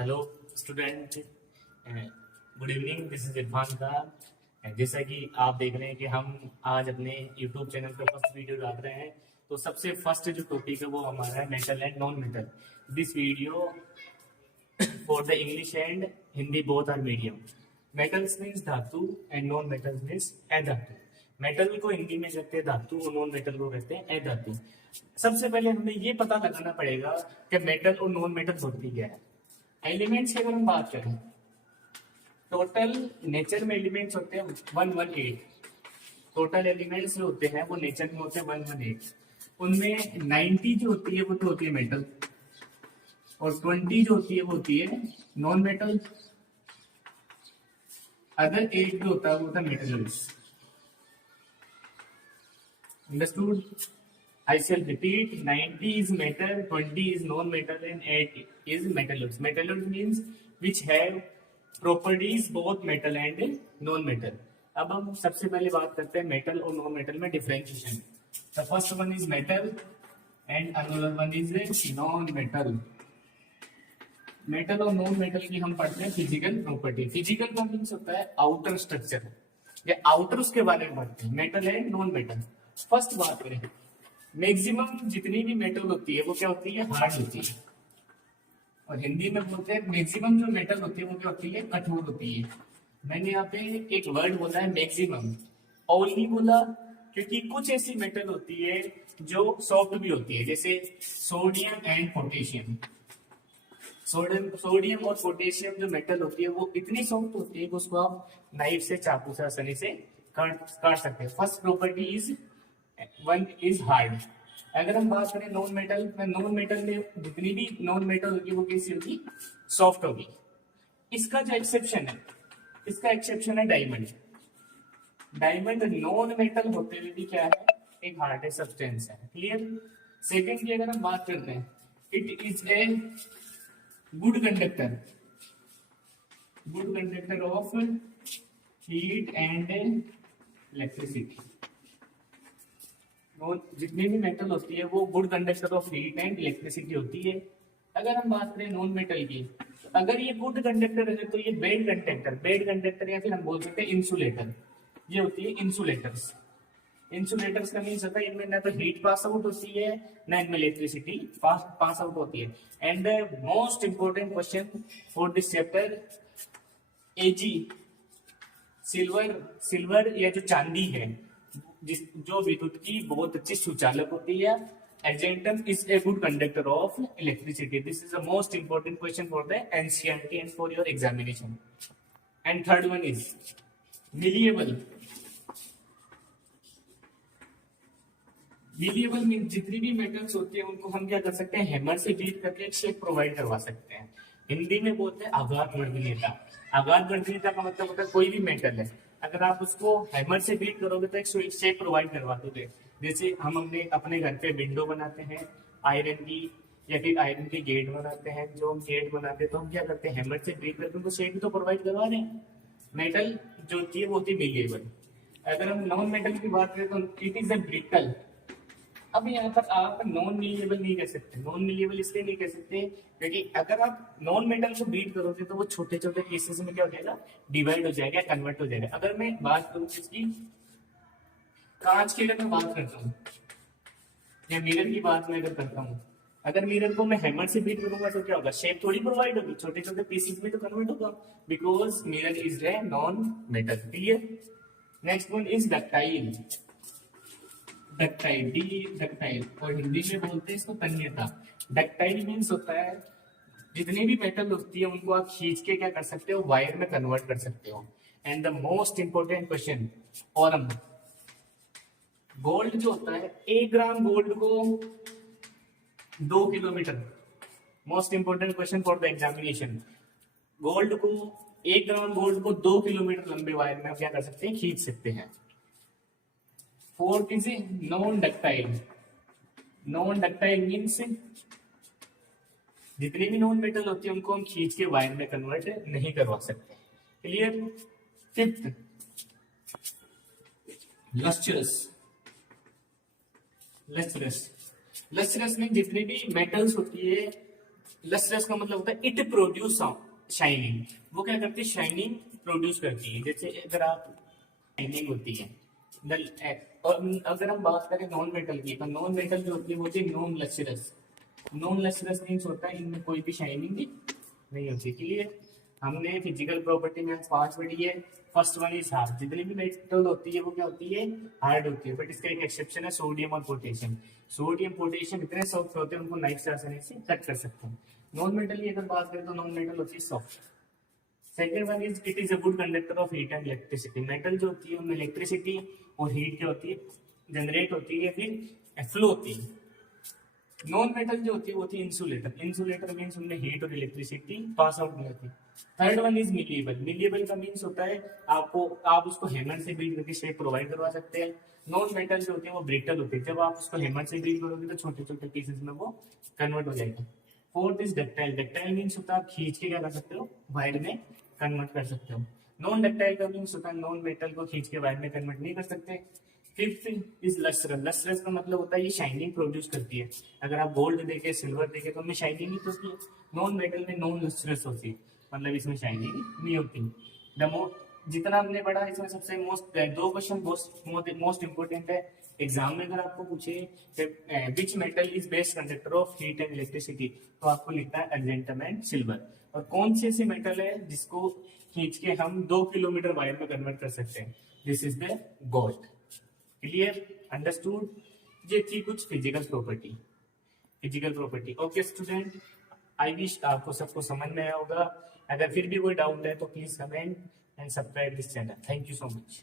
Hello student, good evening. This is Irfan Khan. जैसा कि आप देख रहे हैं कि हम आज अपने यूट्यूब चैनल पर फर्स्ट वीडियो डाल रहे हैं, तो सबसे फर्स्ट जो टॉपिक है वो हमारा है metal and non metal. This video for the English and Hindi both are medium. Metals means धातु एंड नॉन मेटल्स मीन्स अधातु। मेटल को हिंदी में कहते हैं धातु और नॉन मेटल को कहते हैं अधातु। सबसे पहले हमें ये पता लगाना पड़ेगा कि मेटल और नॉन मेटल होती क्या है। एलिमेंट्स की अगर हम बात करें, टोटल नेचर में एलिमेंट्स होते हैं 118। टोटल एलिमेंट्स जो होते हैं वो नेचर में होते हैं 118। उनमें 90 जो होती है वो तो होती है मेटल, और 20 जो होती है वो होती है नॉन मेटल। अदर 8 जो होता है वो होता है metals. Understood? I shall repeat, 90 is metal, 20 is non-metal and 8 is metalloids. Metalloids means which have properties both metal and non-metal. अब हम सबसे पहले बात करते हैं मेटल और नॉन मेटल में differentiation. The first one is metal and another one is non-metal. Metal और नॉन मेटल की हम पढ़ते हैं फिजिकल प्रॉपर्टी। फिजिकल का मीन्स होता है आउटर स्ट्रक्चर या आउटर, उसके बारे में पढ़ते हैं metal and non metal. First बात करें, मैक्सिमम जितनी भी मेटल होती है वो क्या होती है? हार्ड होती है। और हिंदी में बोलते हैं मैक्सिमम जो मेटल होती है वो क्या होती है? कठोर होती है। मैंने यहाँ पे एक वर्ड बोला है मैक्सिमम, ओनली बोला क्योंकि कुछ ऐसी मेटल होती है जो सॉफ्ट भी होती है, जैसे सोडियम एंड पोटेशियम। सोडियम और पोटेशियम जो मेटल होती है वो इतनी सॉफ्ट होती है कि उसको आप नाइफ से, चाकू से आसानी से काट सकते हैं। First property is one is hard. अगर हम बात करें नॉन मेटल में जितनी भी नॉन मेटल होगी वो कैसी होगी? सॉफ्ट होगी। इसका जो एक्सेप्शन है डायमंड। डायमंड नॉन मेटल होते हुए भी क्या है? एक हार्ड है, सब्सटेंस है। क्लियर? सेकंड की अगर हम बात करते हैं, it is a good conductor of heat and electricity. जितनी भी मेटल होती है वो good conductor of heat and electricity होती है। अगर हम बात करें नॉन मेटल की, अगर ये गुड कंडक्टर है तो ये बैड कंडक्टर या फिर हम बोल सकते हैं इंसुलेटर। ये होती है इंसुलेटर्स। इंसुलेटर्स का मीन्स होता है इनमें ना तो हीट पास आउट होती है ना इनमें इलेक्ट्रिसिटी पास आउट होती है। And the most important question for this chapter, AG silver या जो चांदी है, जो विद्युत की बहुत अच्छी सुचालक होती है। Argentum is a good conductor of electricity. This is the most important question for the NCERT and for your examination. And third one is malleable. Malleable means जितनी भी मेटल्स होती है उनको हम क्या कर सकते हैं? हैमर से बीट करके एक शेप प्रोवाइड करवा सकते हैं। हिंदी में बोलते हैं आघात वर्धनीयता। आघात वर्धनीयता का मतलब होता है कोई भी मेटल है, अगर आप उसको हैमर से बीट करोगे तो एक शेप प्रोवाइड करवा दोगे। जैसे हम अपने घर पे विंडो बनाते हैं आयरन की, या फिर आयरन के गेट बनाते हैं। जो हम गेट बनाते हैं तो हम क्या करते हैं? हैमर से बीट करके उनको शेप तो प्रोवाइड करवा रहे हैं। मेटल जो होती है वो होती है मेलिएबल। अगर हम नॉन मेटल की बात करें तो इट इज अ ब्रिटल। अब यहाँ पर आप नॉन मिलिएबल नहीं कह सकते। नॉन मिलिएबल इसलिए नहीं कह सकते क्योंकि अगर आप नॉन मेटल को बीट करोगे तो वो छोटे छोटे पीसेस में क्या हो जाएगा? डिवाइड हो जाएगा, कन्वर्ट हो जाएगा। अगर मैं बात करूँ इसकी कांच की, अगर मैं बात करता हूँ या मिरर की बात मैं अगर करता हूँ, अगर मिरर को मैं हैमर से बीट करूंगा तो क्या होगा? शेप थोड़ी प्रोवाइड होगी, छोटे छोटे पीसेस में तो कन्वर्ट होगा, because mirror is a non metal. Clear? Next one is ductile. Ductile और हिंदी में बोलते हैं इसको तन्यता। डक्टाइल मीन्स होता है जितनी भी मेटल होती है उनको आप खींच के क्या कर सकते हो? वायर में कन्वर्ट कर सकते हो। And the most important question, Aurum. Gold जो होता है, 1 ग्राम गोल्ड को 2 kilometre, most important question for the examination. Gold को 1 ग्राम गोल्ड को 2 किलोमीटर लंबे वायर में क्या कर सकते हैं? खींच सकते हैं। Fourth is non ductile. Non ductile means जितनी भी नॉन मेटल होती है उनको हम खींच के वायर में कन्वर्ट नहीं करवा सकते। क्लियर? Fifth, lustrous. लस्ट्रस में जितनी भी मेटल्स होती है लस्ट्रस का मतलब होता है इट प्रोड्यूस शाइनिंग। वो क्या करती है, शाइनिंग प्रोड्यूस करती है। जैसे अगर आप शाइनिंग होती है और अगर हम बात करें नॉन मेटल की, तो नॉन मेटल जो होती है वो होती है non lustrous. Non lustrous means होता है इनमें कोई भी शाइनिंग नहीं होती। क्लियर। हमने फिजिकल प्रॉपर्टी में 5 पढ़ी है। First one is hard. जितनी भी मेटल होती है वो क्या होती है, हार्ड होती है। बट इसका एक एक्सेप्शन है, सोडियम और पोटेशियम। सोडियम पोटेशियम इतने सॉफ्ट होते हैं उनको नाइफ से आसानी से कट कर सकते हैं। नॉन मेटल की अगर बात करें तो नॉन मेटल होती है soft. Second one is it is a good conductor of heat and electricity. Metal जो होती है उनमें इलेक्ट्रिसिटी और हीट क्या होती है, जनरेट होती है, फिर फ्लो होती है। नॉन मेटल जो होती है वो होती है इंसुलेटर। इंसुलेटर मीन्स उनमें हीट और इलेक्ट्रिसिटी पास आउट नहीं होती। Third one is malleable. Malleable का मीन्स होता है आप उसको हेमर से बीट करके शेप प्रोवाइड करवा सकते हैं। नॉन मेटल जो होती है वो ब्रिटल होती है, जब आप उसको हेमर से बीट करोगे तो छोटे छोटे पीसेस में वो कन्वर्ट हो जाएगा। Fourth is ductile. Ductile means होता है आप खींच के क्या कर सकते हो, वायर में कन्वर्ट कर सकते हो। नॉन डक्टाइल का मीन्स होता है नॉन मेटल को खींच के वायर में कन्वर्ट नहीं कर सकते। Fifth is lustrous. लस्ट्रस का मतलब होता है ये शाइनिंग प्रोड्यूस करती है। अगर आप गोल्ड देखे, सिल्वर देखे तो उनमें शाइनिंग ही तो होती है। नॉन मेटल में नॉन लस्ट्रस होती है, मतलब इसमें शाइनिंग नहीं होती। जितना हमने पढ़ा इसमें सबसे दो क्वेश्चन मोस्ट इंपोर्टेंट है एग्जाम में। अगर आपको पूछे which metal is best conductor of heat and electricity, तो आपको लिखना है अर्जेंटम एंड सिल्वर। और कौन से ऐसे मेटल है जिसको खींच के हम 2 किलोमीटर वायर में कन्वर्ट कर सकते हैं, this is the gold. Clear, understood. ये थी कुछ physical property. Okay student, I wish आपको सबको समझ में आया होगा। अगर फिर भी कोई डाउट है तो please comment and subscribe this channel. Thank you so much.